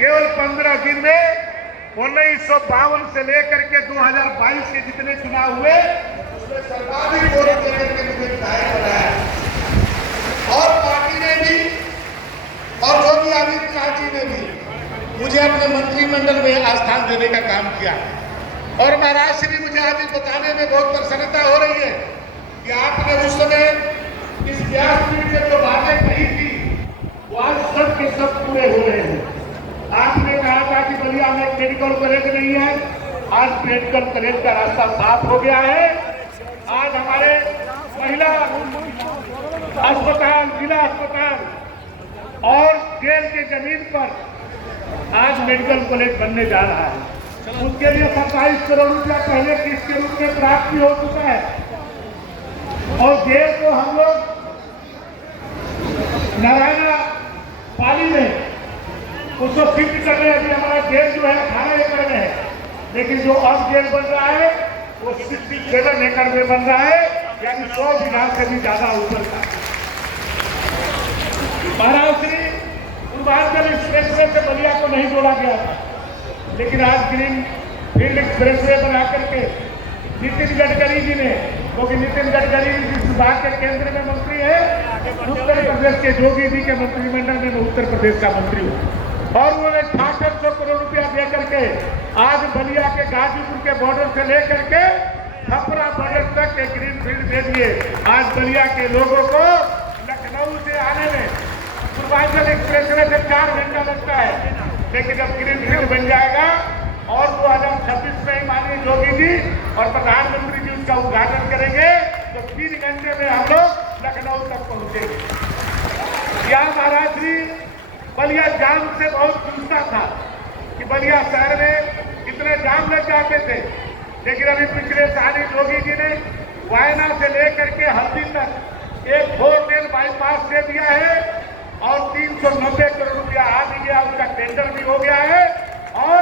केवल 15 दिन में 1952 से लेकर के 2022 के जितने चुनाव हुए उसमें सर्वाधिक वोट लेकर के मुझे विधायक बनाया। और पार्टी ने भी और योगी आदित्यनाथ जी ने भी मुझे अपने मंत्रिमंडल में स्थान देने का काम किया। और महाराज श्री मुझे आज बताने में बहुत प्रसन्नता हो रही है कि आपने उस समय इस व्यासपीठ से जो बातें कही थी वो आज सब के सब पूरे हो रहे हैं। आपने कहा था कि बलिया में मेडिकल कॉलेज नहीं है, आज मेडिकल कॉलेज का रास्ता साफ हो गया है। आज हमारे महिला अस्पताल, जिला अस्पताल और जेल के जमीन पर आज मेडिकल कॉलेज बनने जा रहा है। उसके लिए 27 करोड़ रुपया पहले किस्त के रूप में प्राप्त हो चुका है। और जेल को हम लोग नारायणा पाली में उसको शिफ्ट कर रहे हैं कि हमारा जेल जो है 18 एकड़ में है, लेकिन जो अब जेल बन रहा है वो 67 एकड़ में बन रहा है, यानी 100 बीघा से भी ज्यादा ऊपर का। महाराज श्री पूर्वांचल एक्सप्रेसवे से बलिया को नहीं जोड़ा गया था, लेकिन आज ग्रीन फील्ड एक्सप्रेसवे बना करके नितिन गडकरी जी ने, क्योंकि नितिन गडकरी जिस विभाग के केंद्र में मंत्री है, उत्तर प्रदेश के योगी जी के मंत्रिमंडल में मैं उत्तर प्रदेश का मंत्री हूँ। और उन्होंने 6800 करोड़ रुपया दे करके आज बलिया के गाजीपुर के बॉर्डर से लेकर के छपरा बॉर्डर तक के ग्रीन फील्ड दे दिए। आज बलिया के लोगों को लखनऊ से आने में पूर्वांचल एक्सप्रेसवे से 4 घंटा लगता है, लेकिन अब ग्रीन फील्ड बन जाएगा और 2026 में ही माननीय योगी जी और प्रधानमंत्री जी उसका उद्घाटन करेंगे तो 3 घंटे में हम लोग लखनऊ तक पहुंचेंगे। यहाँ महाराज श्री बलिया जाम से बहुत चिंता था कि बलिया शहर में कितने जाम लग जाते थे, लेकिन अभी पिछले साल योगी जी ने वायना से लेकर के हल्दी तक एक 4 लेन बाईपास दे दिया है और 390 करोड़ रुपया आ भी गया, उसका टेंडर भी हो गया है। और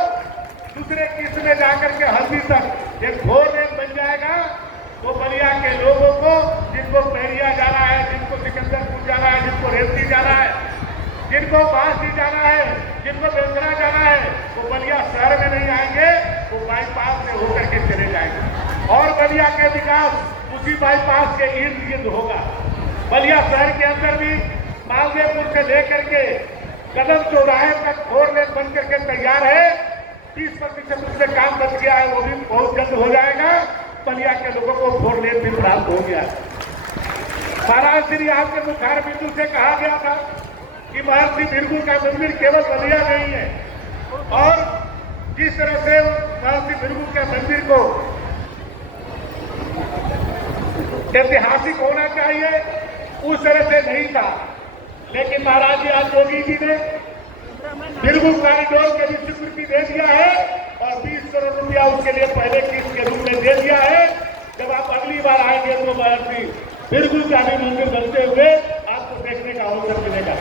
दूसरे किस्त में जाकर के हल्दी तक एक 4 लेन बन जाएगा तो बलिया के लोगों को, जिनको पहरिया जाना है, जिनको सिकंदरपुर जाना है, जिनको रेवती जाना है, जिनको बांसी जाना है, जिनको बेंदरा जाना है, वो बलिया शहर में नहीं आएंगे, वो बाईपास से होकर के चले जाएंगे। और बलिया के विकास उसी बाईपास के इर्द गिर्द होगा। बलिया शहर के अंदर भी मालदेपुर से लेकर के कदम चौराहे तक 4 लेन बन करके तैयार है। 30% उससे काम बच गया है, वो भी बहुत जल्द हो जाएगा। बलिया के लोगों को 4 लेन भी प्राप्त हो गया। महाराज श्री आपके मुखार बिंदु से कहा गया था कि महर्षि भृगु का मंदिर केवल बलिया नहीं है, और जिस तरह से महर्षि भृगु के मंदिर को ऐतिहासिक होना चाहिए उस तरह से नहीं था। लेकिन महाराज जी आज योगी जी ने भृगु कॉरिडोर के भी स्वीकृति दे दिया है और 20 करोड़ रुपया उसके लिए पहले किस्त के रूप में दे दिया है। जब आप अगली बार आएंगे तो महर्षि भृगु का भी मंदिर बनते हुए आपको देखने का अवसर मिलेगा।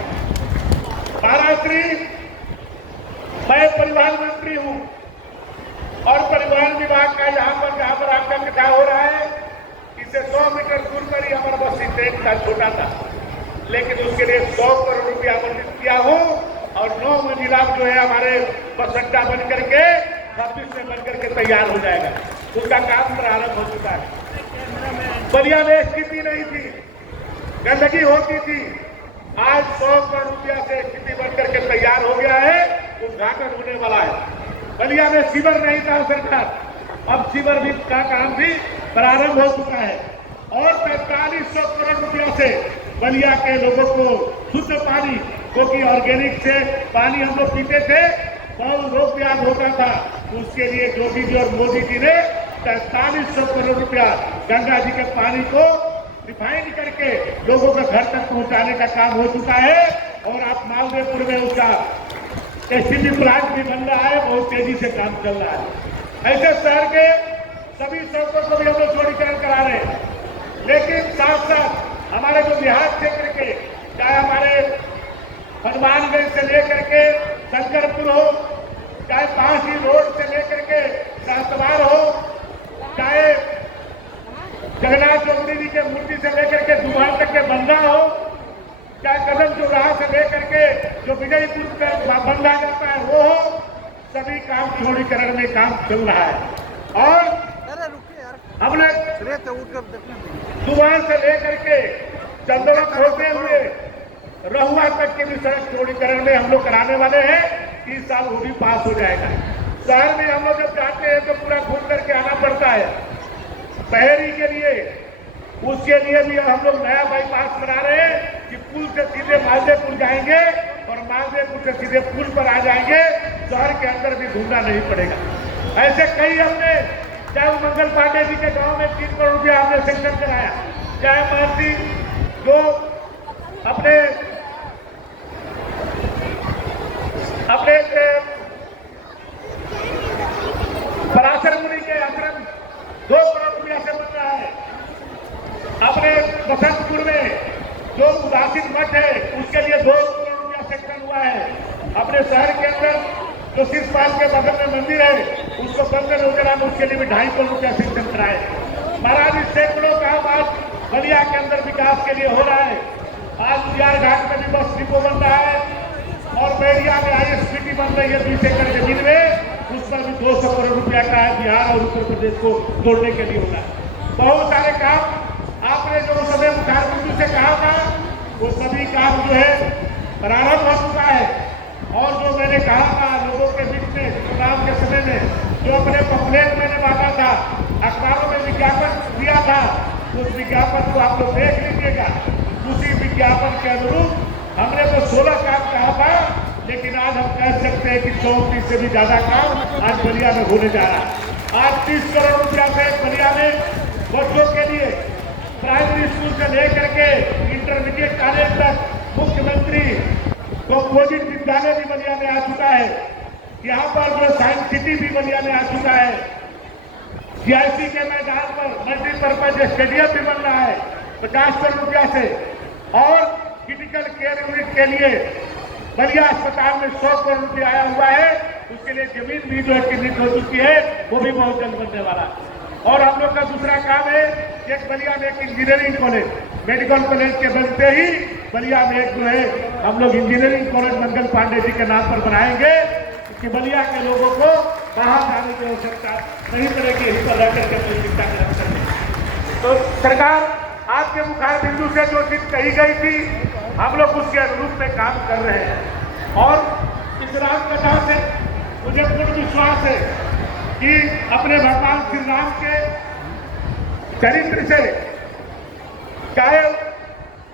महाराज श्री मैं परिवहन मंत्री हूँ और परिवहन विभाग का जहाँ पर आपका कथा हो रहा है, इससे 100 मीटर दूर पर ही हमारा बस स्टैंड का छोटा था, लेकिन उसके लिए 100 करोड़ रुपया आवंटित किया हूँ और 9 मंजिला जो है हमारे बस अड्डा बन करके 26 में बन करके तैयार हो जाएगा। उसका काम प्रारंभ हो चुका है। बलिया में स्थिति नहीं थी, गंदगी होती थी, आज 100 करोड़ रुपया से स्थिति बन करके तैयार हो गया है, उद्घाटन होने वाला है। बलिया में सीवर नहीं था सरकार, अब सीवर भी का काम भी प्रारंभ हो चुका है और 4500 करोड़ रुपया से बलिया के लोगों को शुद्ध पानी, क्योंकि ऑर्गेनिक से पानी हम लोग पीते थे, बहुत रोग व्याध होता था, उसके लिए योगी जी और मोदी जी ने 4500 करोड़ रुपया गंगा जी के पानी को रिफाइन करके लोगों के घर तक पहुंचाने का काम हो चुका है। और आप मालदेपुर में उसका एसटीपी प्लांट भी बन रहा है, बहुत तेजी से काम चल रहा है। ऐसे शहर के सभी सड़कों को भी हम लोग चौड़ीकरण करा रहे हैं, लेकिन साथ साथ हमारे जो बिहार क्षेत्र के, चाहे हमारे हनुमानगंज से लेकर के शंकरपुर हो, चाहे पांसी रोड से लेकर के शाहतवार हो, चाहे जगन्नाथ चौधरी जी के मूर्ति से लेकर के दुहान तक के बंदा हो, चाहे कदम चौराहा से लेकर के जो विजयपुर तक बंदा जाता है वो हो, सभी काम चौड़ीकरण में काम चल रहा है। और हमने सुबह से लेकर के चंदवा होते हुए रहुआ तक के भी सड़क चौड़ीकरण में हम लोग कराने वाले हैं। इस साल वो भी पास हो जाएगा। शहर में हम लोग जब जाते हैं तो पूरा घूम करके आना पड़ता है पहरी के लिए, उसके लिए भी हम लोग नया बाईपास बना रहे हैं कि पुल से सीधे मालदेपुर जाएंगे और मालदेपुर से सीधे पुल पर आ जाएंगे, शहर के अंदर भी घूमना नहीं पड़ेगा। ऐसे कई हमने, चाहे मंगल पांडे जी के गांव में 3 करोड़ रुपया हमने सेंक्शन कराया, चाहे महर्षि जो अपने पराशर मुनि के आश्रम 2 करोड़ रुपया से बन रहा है। अपने बसंतपुर में जो उदासीन मठ है उसके लिए 2 करोड़ रुपया सेक्शन हुआ है। अपने शहर के अंदर जो शिषपाल के बगल में मंदिर है उसको बंद योजना में उसके लिए भी 2.5 करोड़ रुपया सेक्शन कराए। महाराज इस सैकड़ों काम आज बलिया के अंदर विकास के लिए हो रहा है। आज बिहार घाट में भी बस डिपो बन रहा है और बैरिया में ISBT बन रही है 20 एकड़ जमीन में, उस पर भी 200 करोड़ रुपया का है। बिहार और उत्तर प्रदेश को जोड़ने के लिए होना है। बहुत सारे काम आपने जो उस समय मुख्यमंत्री से कहा था वो सभी काम जो है प्रारंभ हो चुका है। और जो मैंने कहा था लोगों के बीच में चुनाव के समय में जो अपने पम्फलेट मैंने बांटा था, अखबारों में विज्ञापन दिया था, उस विज्ञापन को आप लोग देख लीजिएगा। उसी विज्ञापन के अनुरूप हमने तो 16 काम कहा था, लेकिन आज हम कह सकते हैं कि 34 से भी ज्यादा काम आज बलिया में होने जा रहा है। आज 30 करोड़ रुपया से बलिया में बच्चों के लिए प्राइमरी स्कूल से लेकर के इंटरमीडिएट कॉलेज तक मुख्यमंत्री कंपोजिट विद्यालय भी बलिया में आ चुका है। यहाँ पर जो साइंस सिटी भी बलिया में आ चुका है। GIC के मैदान पर मल्टीपर्पज स्टेडियम भी बन रहा है 50 करोड़ रुपया से। और क्रिटिकल केयर यूनिट के लिए बलिया अस्पताल में 100 करोड़ रुपया आया हुआ है। उसके लिए जमीन भी जो है चिन्हित हो चुकी है, वो भी बहुत जल्द बनने वाला है। और हम लोग का दूसरा काम है एक बलिया में एक इंजीनियरिंग कॉलेज, मेडिकल कॉलेज के बनते ही बलिया में एक जो है हम लोग इंजीनियरिंग कॉलेज मंगल पांडे जी के नाम पर बनाएंगे कि बलिया के लोगों को बाहर जाने की आवश्यकता नहीं पड़ेगी, यहीं पर रह करके अपनी चिंता कर सकते। तो सरकार आपके मुखार बिंदु से जो चीज कही गई थी हम लोग उसके अनुरूप में काम कर रहे हैं। और इस राम कथा से मुझे पूर्ण विश्वास है कि अपने भगवान श्री राम के चरित्र से, चाहे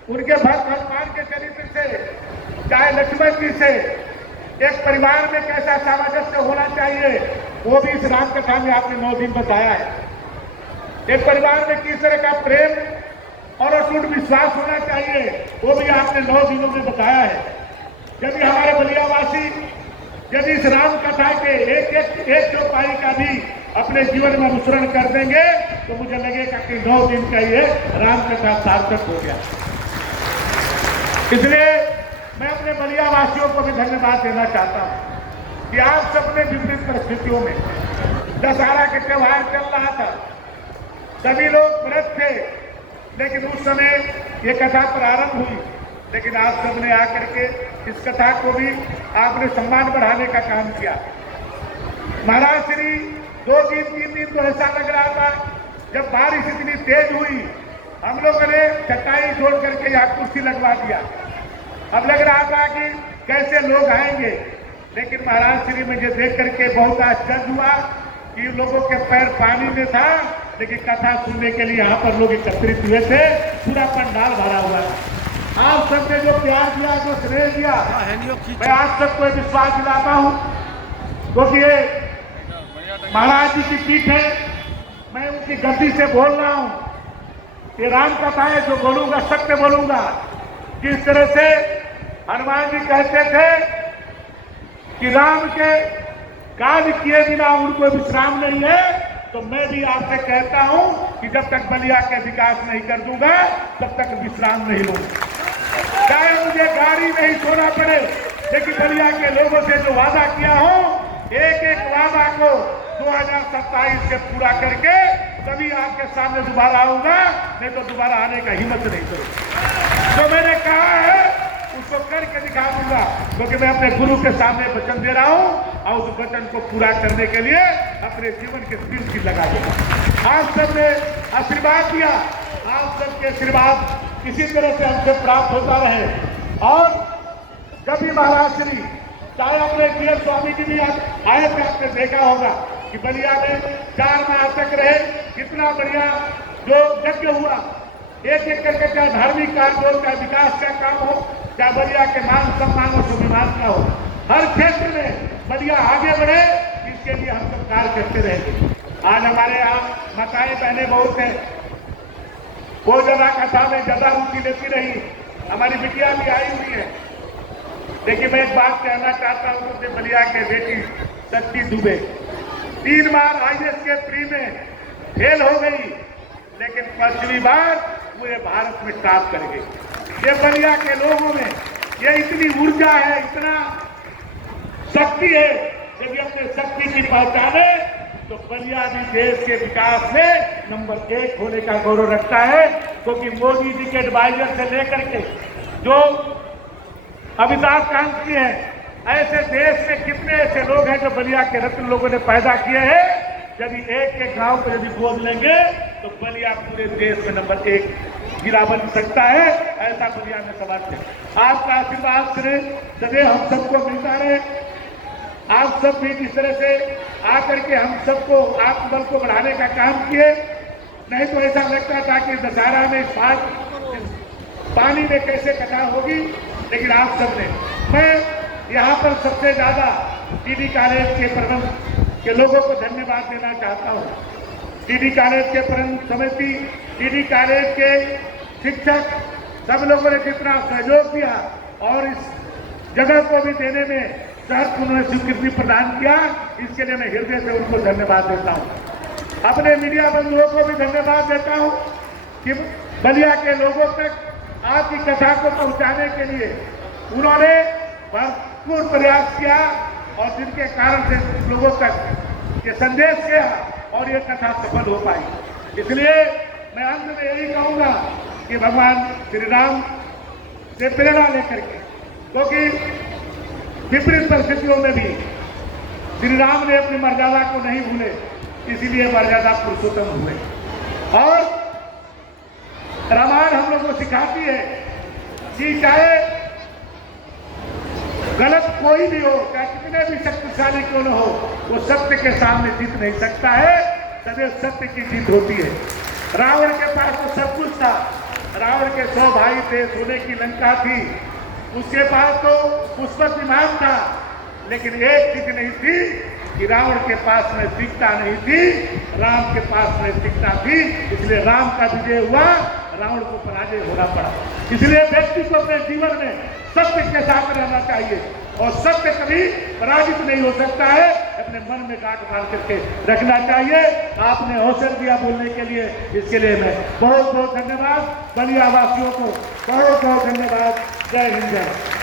उनके भक्त हनुमान के चरित्र से, चाहे लक्ष्मण जी से, एक परिवार में कैसा सामंजस्य होना चाहिए वो भी इस राम कथा में आपने 9 दिन बताया है। एक परिवार में किस तरह का प्रेम और अटूट विश्वास होना चाहिए वो भी आपने 9 दिनों में बताया है। यदि हमारे बलियावासी यदि इस राम कथा के एक चौपाई का भी अपने जीवन में अनुसरण कर देंगे तो मुझे लगेगा कि 9 दिन का ये राम कथा सार्थक हो गया। इसलिए मैं अपने बलियावासियों को भी धन्यवाद देना चाहता हूं कि आप सबने विपरीत परिस्थितियों में दशहरा के त्योहार चल रहा था, सभी लोग व्रत थे, लेकिन उस समय ये कथा प्रारंभ हुई, लेकिन आप सबने आकर के इस कथा को भी आपने सम्मान बढ़ाने का काम किया। महाराज श्री 2 दिन 3 दिन तो ऐसा लग रहा था जब बारिश इतनी तेज हुई हम लोगों ने चटाई छोड़ करके यहाँ कुर्सी लगवा दिया। अब लग रहा था कि कैसे लोग आएंगे, लेकिन महाराज श्री मुझे देख करके बहुत आश्चर्य हुआ कि लोगों के पैर पानी में था, लेकिन कथा सुनने के लिए यहाँ पर लोग एकत्रित हुए थे, पूरा पंडाल भरा हुआ था। आप सबने जो प्यार दिया, जो स्नेह दिया, मैं आप सबको विश्वास दिलाता हूँ क्योंकि ये महाराज जी की पीठ है, मैं उनकी गति से बोल रहा हूँ। ये राम कथा है, जो बोलूंगा सत्य बोलूंगा। जिस तरह से हनुमान जी कहते थे कि राम के कार्य किए बिना उनको विश्राम नहीं है, तो मैं भी आपसे कहता हूं कि जब तक बलिया के विकास नहीं कर दूंगा तब तक विश्राम नहीं लूंगा। चाहे मुझे गाड़ी नहीं छोड़ना पड़े, लेकिन बलिया के लोगों से जो वादा किया हो, एक एक वादा को 2027 से पूरा करके तभी आपके सामने दोबारा आऊंगा, नहीं तो दोबारा आने का हिम्मत नहीं करूंगा। तो मैंने कहा है उसको करके दिखा दूंगा, क्योंकि मैं अपने गुरु के सामने वचन दे रहा हूं और उस वचन को पूरा करने के लिए अपने जीवन के दिल की लगा दूंगा। आप सबने आशीर्वाद दिया, आप सबके आशीर्वाद इसी तरह से हमसे प्राप्त होता रहे। और कभी महाराज श्री चाहे अपने जीएस स्वामी जी भी आए थे, आपने देखा होगा कि बलिया में 4 माह तक रहे, कितना बढ़िया जो यज्ञ हुआ, एक एक करके चाहे धार्मिक कार्य हो, चाहे विकास का काम हो, चाहे बलिया के मान सम्मान और स्वाभिमान का हो, हर क्षेत्र में बलिया आगे बढ़े, इसके लिए हम सब कार्य करते रहेंगे। आज हमारे यहाँ माताएं बहनें बहुत हैं, वो ज्यादा कथा में ज्यादा रुचि लेती रही, हमारी बिटिया भी आई हुई है। लेकिन मैं एक बात कहना चाहता हूं, अपने बलिया के बेटी शक्ति दुबे 3 बार IAS के प्री में फेल हो गई, लेकिन 5वीं बार पूरे भारत में टॉप कर गई। ये बलिया के लोगों में ये इतनी ऊर्जा है, इतना शक्ति है, जब ये अपने शक्ति की पहचाने तो बलिया भी देश के विकास में नंबर 1 होने का गौरव रखता है। क्योंकि मोदी जी के एडवाइजर से लेकर के जो अमिताभ कांत हैं, ऐसे देश में कितने ऐसे लोग हैं जो बलिया के रत्न लोगों ने पैदा किए हैं। यदि एक के गांव को यदि बोल लेंगे तो बलिया पूरे देश में नंबर 1 जिला बन सकता है, ऐसा बलिया में समझते हैं। आपका आशीर्वाद सदैव हम सबको मिलता रहे। आप सब भी इस तरह से आकर के हम सबको आत्मबल को बढ़ाने का काम किए, नहीं तो ऐसा लगता था कि दशहरा में पानी में कैसे कथा होगी। लेकिन आप सबने, मैं यहाँ पर सबसे ज्यादा डीडी कॉलेज के प्रबंध के लोगों को धन्यवाद देना चाहता हूँ। डीडी कॉलेज के प्रबंध समिति, डीडी कॉलेज के शिक्षक, सब लोगों ने जितना सहयोग दिया और इस जगह को भी देने में शहर को उन्होंने स्वीकृति प्रदान किया, इसके लिए मैं हृदय से उनको धन्यवाद देता हूँ। अपने मीडिया बंधुओं को भी धन्यवाद देता हूँ कि बलिया के लोगों तक आपकी कथा को पहुंचाने के लिए उन्होंने भरपूर प्रयास किया और जिनके कारण से लोगों तक ये संदेश गया और ये कथा सफल हो पाई। इसलिए मैं अंत में यही कहूंगा कि भगवान श्री राम से प्रेरणा लेकर के, क्योंकि विपरीत परिस्थितियों में भी श्री राम ने अपनी मर्यादा को नहीं भूले, इसीलिए मर्यादा पुरुषोत्तम हुए। और रामायण हम लोग को सिखाती है कि चाहे गलत कोई भी हो, चाहे कितने भी शक्तिशाली क्यों न हो, वो सत्य के सामने जीत नहीं सकता है, सदैव सत्य की जीत होती है। रावण के पास तो सब कुछ था, रावण के 100 भाई थे, सोने की लंका थी, उसके पास तो पुष्पक विमान था, लेकिन एक चीज नहीं थी कि रावण के पास में दिखता नहीं थी, राम के पास में दिखता थी। इसलिए राम का विजय हुआ, रावण को पराजय होना पड़ा। इसलिए व्यक्ति को अपने जीवन में सत्य के साथ रहना चाहिए और सत्य कभी पराजित नहीं हो सकता है, अपने मन में गांठ बांध करके रखना चाहिए। आपने अवसर दिया बोलने के लिए, इसके लिए मैं बहुत बहुत धन्यवाद। बलिया वासियों को बहुत बहुत धन्यवाद। जय हिंद, जय।